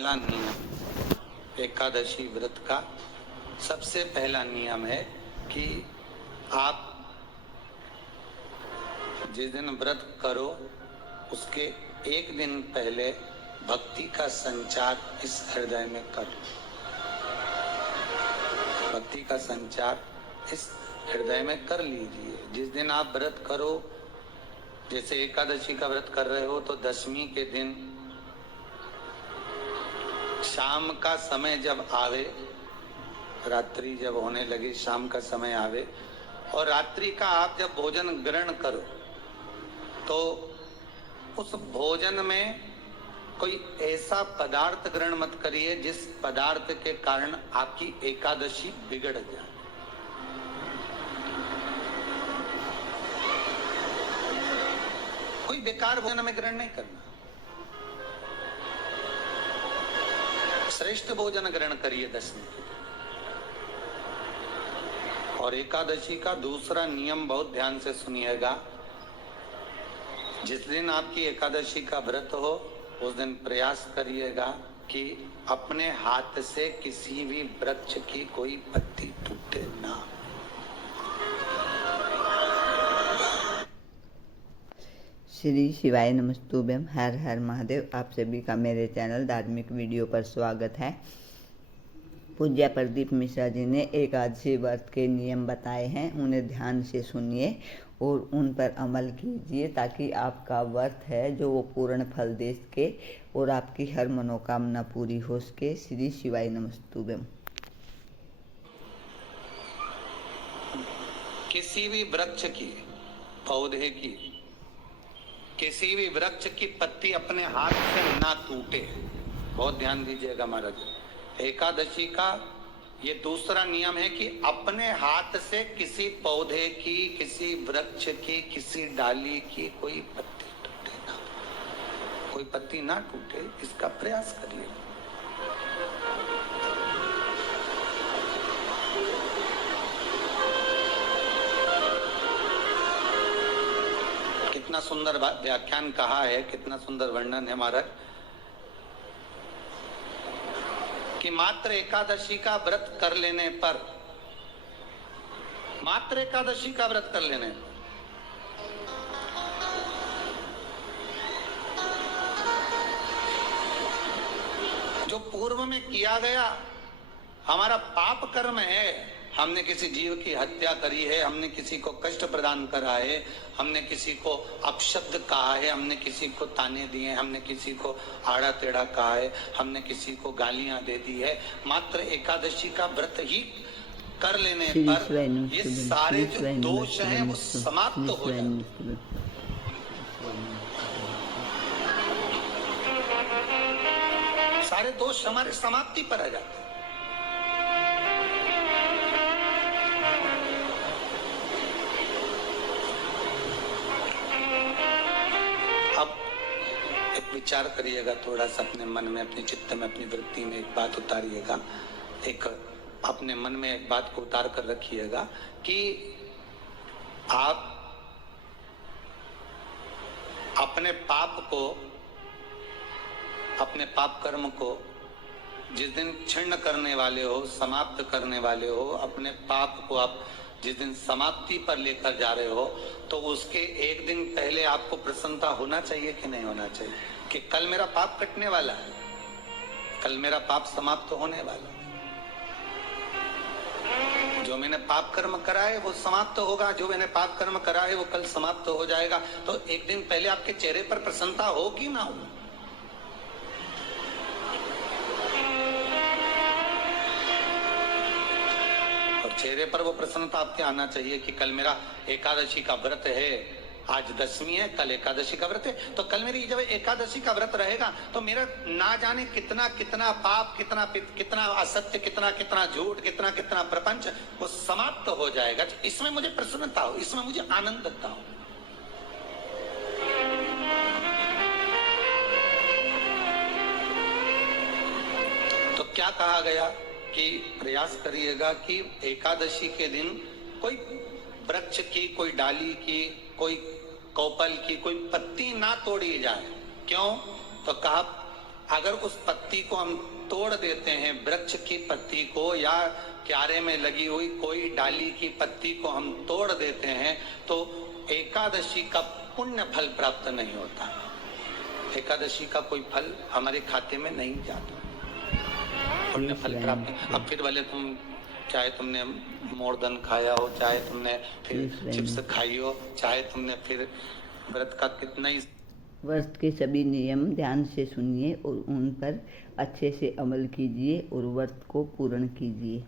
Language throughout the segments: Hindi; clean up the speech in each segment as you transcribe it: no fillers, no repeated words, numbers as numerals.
पहला नियम एकादशी व्रत का सबसे पहला नियम है कि आप जिस दिन व्रत करो उसके एक दिन पहले भक्ति का संचार इस हृदय में करो। भक्ति का संचार इस हृदय में कर लीजिए। जिस दिन आप व्रत करो, जैसे एकादशी का व्रत कर रहे हो तो दशमी के दिन शाम का समय जब आवे, रात्रि जब होने लगे, शाम का समय आवे और रात्रि का आप जब भोजन ग्रहण करो तो उस भोजन में कोई ऐसा पदार्थ ग्रहण मत करिए जिस पदार्थ के कारण आपकी एकादशी बिगड़ जाए। कोई बेकार भोजन में ग्रहण नहीं करना, श्रेष्ठ भोजन ग्रहण करिए दशमी के दिन। और एकादशी का दूसरा नियम बहुत ध्यान से सुनिएगा। जिस दिन आपकी एकादशी का व्रत हो उस दिन प्रयास करिएगा कि अपने हाथ से किसी भी वृक्ष की कोई पत्ती टूटे ना। श्री शिवाय नमस्तुभ्यम। हर हर महादेव। आप सभी का मेरे चैनल धार्मिक वीडियो पर स्वागत है। पूज्य प्रदीप मिश्रा जी ने एकादशी व्रत के नियम बताए हैं, उन्हें ध्यान से सुनिए और उन पर अमल कीजिए ताकि आपका व्रत है जो वो पूर्ण फल दे सके और आपकी हर मनोकामना पूरी हो सके। श्री शिवाय नमस्तुभ्यम। किसी भी वृक्ष की, पौधे की, किसी भी वृक्ष की पत्ती अपने हाथ से ना टूटे। बहुत ध्यान दीजिएगा महाराज। एकादशी का ये दूसरा नियम है कि अपने हाथ से किसी पौधे की, किसी वृक्ष की, किसी डाली की कोई पत्ती टूटे ना, कोई पत्ती ना टूटे, इसका प्रयास करिए। कितना सुंदर व्याख्यान कहा है, कितना सुंदर वर्णन है महाराज कि मात्र एकादशी का व्रत कर लेने पर, मात्र एकादशी का व्रत कर लेने पर जो पूर्व में किया गया हमारा पाप कर्म है, हमने किसी जीव की हत्या करी है, हमने किसी को कष्ट प्रदान करा है, हमने किसी को अपशब्द कहा है, हमने किसी को ताने दिए, हमने किसी को आड़ा टेढ़ा कहा है, हमने किसी को गालियां दे दी है, मात्र एकादशी का व्रत ही कर लेने पर ये सारे जो दोष हैं वो समाप्त हो जाते। सारे दोष हमारे समाप्ति पर आ जाते। विचार करिएगा थोड़ा सा अपने मन में, अपने चित्त में, अपनी वृत्ति में एक बात उतारिएगा। एक अपने मन में एक बात को उतार कर रखिएगा कि आप अपने पाप को, अपने पाप कर्म को जिस दिन क्षीण करने वाले हो, समाप्त करने वाले हो, अपने पाप को आप जिस दिन समाप्ति पर लेकर जा रहे हो तो उसके एक दिन पहले आपको प्रसन्नता होना चाहिए कि नहीं होना चाहिए कि कल मेरा पाप कटने वाला है, कल मेरा पाप समाप्त होने वाला है। जो मैंने पाप कर्म करा है वो समाप्त होगा, जो मैंने पाप कर्म करा है वो कल समाप्त हो जाएगा। तो एक दिन पहले आपके चेहरे पर प्रसन्नता हो कि ना हो? चेहरे पर वो प्रसन्नता आपके आना चाहिए कि कल मेरा एकादशी का व्रत है, आज दशमी है, कल एकादशी का व्रत है, तो कल मेरी जब एकादशी का व्रत रहेगा तो मेरा ना जाने कितना कितना पाप, कितना कितना असत्य, कितना कितना झूठ, कितना कितना प्रपंच वो समाप्त हो जाएगा। इसमें मुझे प्रसन्नता हो, इसमें मुझे आनंदता हो। तो क्या कहा गया कि प्रयास करिएगा कि एकादशी के दिन कोई वृक्ष की, कोई डाली की, कोई कौपल की कोई पत्ती ना तोड़ी जाए। क्यों? तो कहा अगर उस पत्ती को हम तोड़ देते हैं, वृक्ष की पत्ती को या क्यारे में लगी हुई कोई डाली की पत्ती को हम तोड़ देते हैं, तो एकादशी का पुण्य फल प्राप्त नहीं होता। एकादशी का कोई फल हमारे खाते में नहीं जाता, पुण्य फल प्राप्त। अब फिर भले तुम चाहे तुमने मोरदन खाया हो, चाहे तुमने फिर चिप्स खाई हो, चाहे तुमने फिर व्रत का कितना ही। व्रत के सभी नियम ध्यान से सुनिए और उन पर अच्छे से अमल कीजिए और व्रत को पूर्ण कीजिए।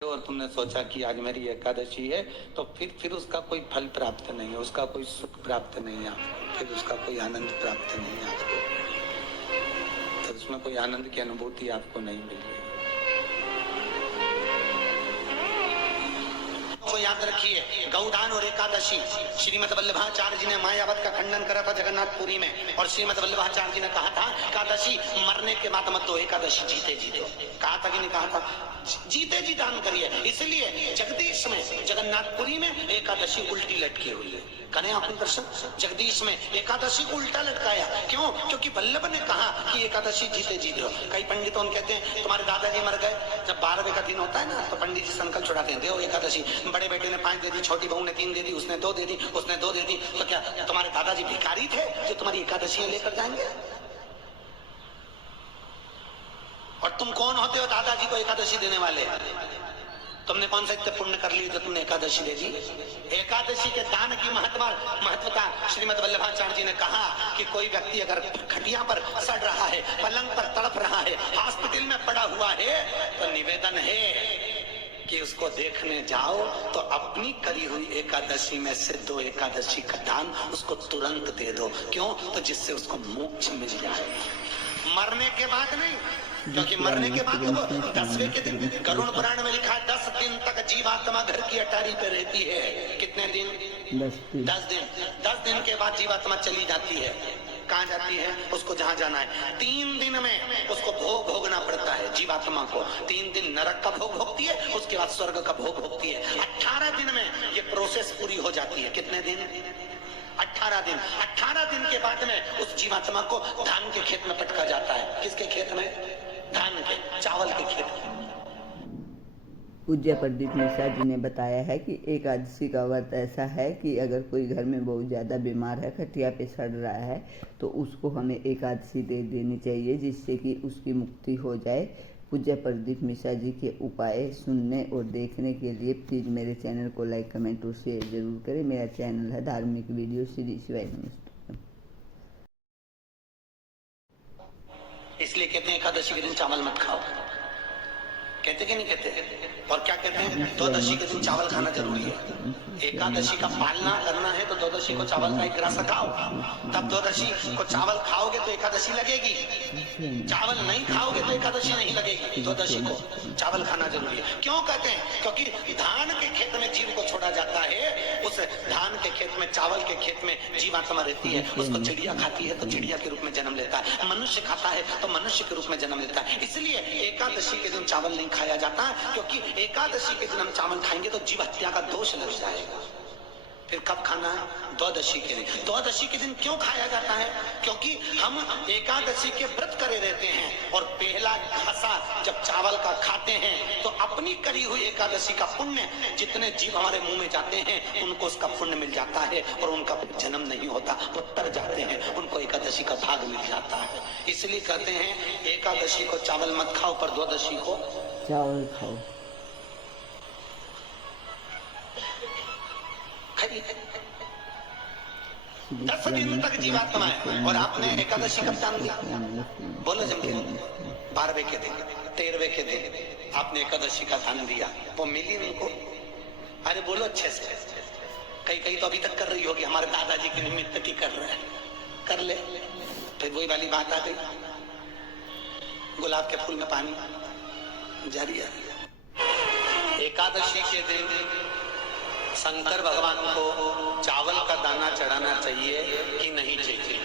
और तुमने सोचा कि आज मेरी एकादशी है, तो फिर उसका कोई फल प्राप्त नहीं है, उसका कोई सुख प्राप्त नहीं है, फिर उसका कोई आनंद प्राप्त नहीं है आपको, तो उसमें कोई आनंद की अनुभूति आपको नहीं मिल रही। तो याद रखिए, गौदान और एकादशी, श्रीमद वल्लभाचार्य जी ने मायावत का खंडन करा था जगन्नाथपुरी में, और श्रीमद वल्लभाचार्य जी ने कहा था एकादशी मरने के बाद मत दो, एकादशी जीते जीते। कहा था कि नहीं कहा था? जीते जी दान करिए। इसलिए जगदीश में जगन्नाथपुरी में एकादशी उल्टी लटकी हुई है। करें आप दर्शन, जगदीश में एकादशी को उल्टा लटकाया। क्यों? क्योंकि वल्लभ ने कहा कि एकादशी जीते जी दो। कई पंडित कहते हैं तुम्हारे दादाजी मर गए, जब 12वें का दिन होता है ना, तो पंडित जी संकल्प छुड़ाते हैं, दो एकादशी। बड़े बेटे ने 5 दे दी, छोटी बहू ने 3 दे दी, उसने 2 दे दी, उसने 2 दे दी, तो क्या तुम्हारे दादाजी भिखारी थे जो तुम्हारी एकादशियां लेकर जाएंगे? और तुम कौन होते हो दादाजी को एकादशी देने वाले? तुमने कौन सा इतने पुण्य कर ली जो तुमने एकादशी दे दी? एकादशी के दान की महत्वता श्रीमद वल्लभाचार्य जी ने कहा कि कोई व्यक्ति अगर खटिया पर सड़ रहा है, पलंग पर तड़प रहा है, हॉस्पिटल में पड़ा हुआ है, तो निवेदन है कि उसको देखने जाओ तो अपनी करी हुई एकादशी में से 2 एकादशी का दान उसको तुरंत दे दो। क्यों? तो जिससे उसको मोक्ष मिल जाए, मरने के बाद नहीं। क्योंकि मरने के बाद तो 10वें के दिन गरुड़ पुराण में लिखा है 10 दिन तक जीवात्मा घर की अटारी पे रहती है। कितने दिन? 10 दिन। 10 दिन के बाद जीवात्मा चली जाती है। कहाँ जाती है? उसको जहाँ जाना है। 3 दिन में उसको भोग भोगना पड़ता है जीवात्मा को। 3 दिन नरक का भोग भोगती है, उसके बाद स्वर्ग का भोग भोगती है। 18 दिन में ये प्रोसेस पूरी हो जाती है। कितने दिन? 18 दिन। 18 दिन के बाद में उस जीवात्मा को धान के खेत में पटका जाता है। किसके खेत में? धान के, चावल के खेत में। पूज्य प्रदीप मिश्रा जी ने बताया है कि एकादशी का व्रत ऐसा है कि अगर कोई घर में बहुत ज़्यादा बीमार है, खटिया पे सड़ रहा है, तो उसको हमें एकादशी दे देनी चाहिए, जिससे कि उसकी मुक्ति हो जाए। पूज्य प्रदीप मिश्रा जी के उपाय सुनने और देखने के लिए प्लीज़ मेरे चैनल को लाइक, कमेंट और शेयर जरूर करें। मेरा चैनल है धार्मिक वीडियो श्री शिवाय नमस्ते। इसलिए कहते हैं एकादशी के दिन चावल मत खाओ। कहते कि नहीं कहते? और क्या कहते हैं? द्वादशी के दिन चावल खाना जरूरी है। एकादशी का पालना करना है तो द्वादशी को चावल का 1 ग्रास खाओ, तब द्वादशी को चावल खाओगे तो एकादशी लगेगी। चावल नहीं खाओगे तो एकादशी नहीं लगेगी। द्वादशी को चावल खाना जरूरी है। क्यों कहते हैं? क्योंकि धान के खेत में जीव को छोड़ा जाता है, उस धान के खेत में, चावल के खेत में जीवात्मा रहती है। उसको चिड़िया खाती है तो चिड़िया के रूप में जन्म लेता है, मनुष्य खाता है तो मनुष्य के रूप में जन्म लेता है। इसलिए एकादशी के दिन चावल नहीं खाया जाता है, क्योंकि एकादशी के दिन हम चावल खाएंगे तो जीव हत्या का दोष लग जाएगा। फिर कब खाना है? द्वादशी के दिन। द्वादशी के दिन क्यों खाया जाता है? क्योंकि हम एकादशी के व्रत करे रहते हैं, और पहला घासा जब चावल का खाते हैं तो अपनी करी हुई एकादशी का पुण्य जितने जीव हमारे मुंह में जाते हैं उनको उसका पुण्य मिल जाता है, और उनका जन्म नहीं होता, वो तर जाते हैं, उनको एकादशी का भाग मिल जाता है। इसलिए कहते हैं एकादशी को चावल मत खाओ, पर द्वादशी को चावल खाओ। 10 दिन तक जीवात्मा है, और आपने एकादशी कब जान दिया? बोलो जल्दी। 12वें के दिन, 13वें के दिन आपने एकादशी का दान दिया, वो मिली उनको? अरे बोलो अच्छे से। कई तो अभी तक कर रही होगी, हमारे दादाजी के निमित्त की कर रहे हैं, कर ले। फिर वही वाली बात आ गई, गुलाब के फूल में पानी जारी है। एकादशी के दिन शंकर भगवान को चावल का दाना चढ़ाना चाहिए कि नहीं चाहिए?